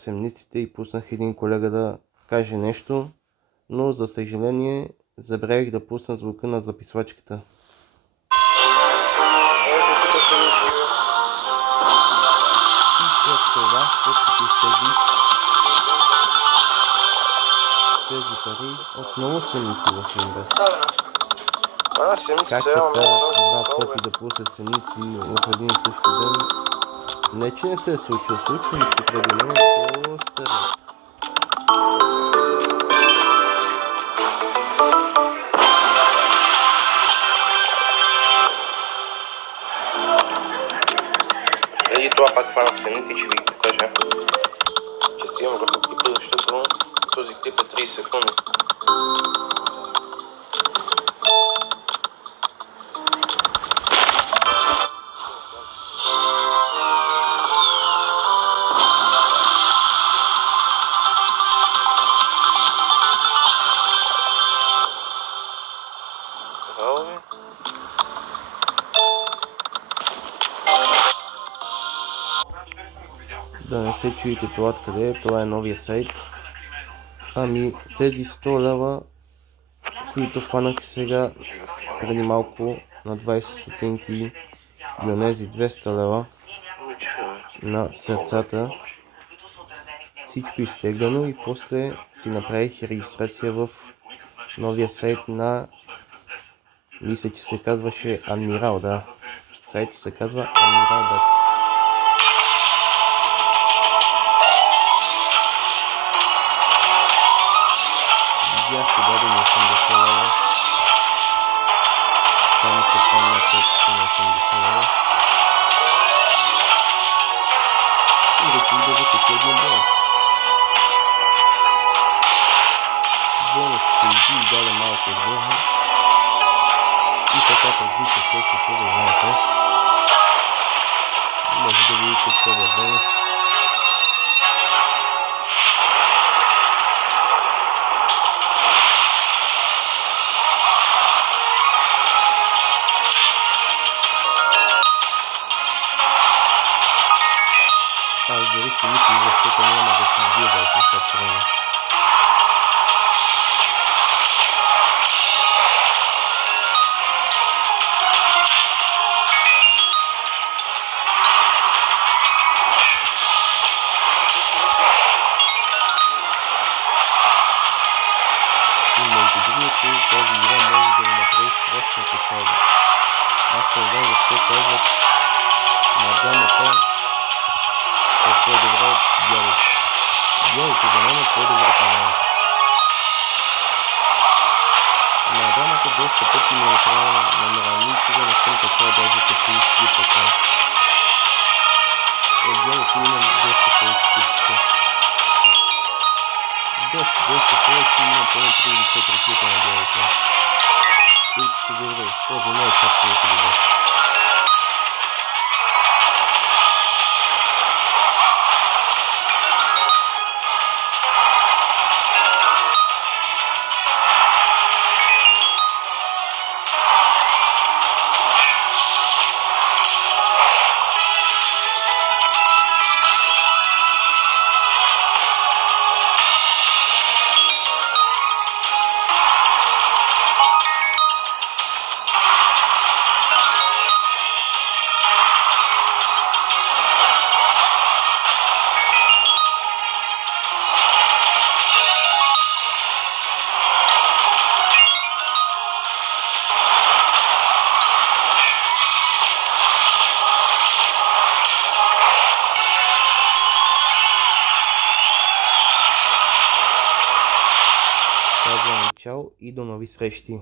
семниците и пуснах един колега да каже нещо, но за съжаление забравих да пусна звука на записвачката. И след това, след като изтеглих тези пари, отново семници в Минбет. Как така два пъти да пусна семници в един и същи ден? Не, че не се е случило, случвали се преди, но доста рядко. Преди това пак хванах семници, че ви покажа, че си имам върху клипа, защото този клип е 30 секунди. Да не се чуете това откъде е, това е новия сайт. Ами тези 100 лева, които фанах сега преди малко на 20 стотинки и онези 200 лева на сърцата, всичко изтеглено и после си направих регистрация в новия сайт на, мисля, че се казваше Адмирал, да. Сайтът се казва Адмирал.bet. Бяхте дадени 80 лева. Там се помня точно на 80 лева. И реших да закупя един бонус. Бонус се иди и даде малко отгоре. И така преди сесията, да знаете, може да видите целият бонус. Аз дори си мислих, защото няма да се избие да е така тръгна. И между другото, тази игра може да ми направи страшна печалба. Аз не знам защо казват на дамата какво е добро от бялото. Бялото за мен е по-добро от намалото. На дамата доста пъти ми е правила номера, никога не съм качал даже по 30 пъти. От бялото имам доста повече клипчета. Доста повече, имам поне 3 или 4 клипа на бялото, които са добре. Този не е чак толкова добър. Казвам ви чао и до нови срещи!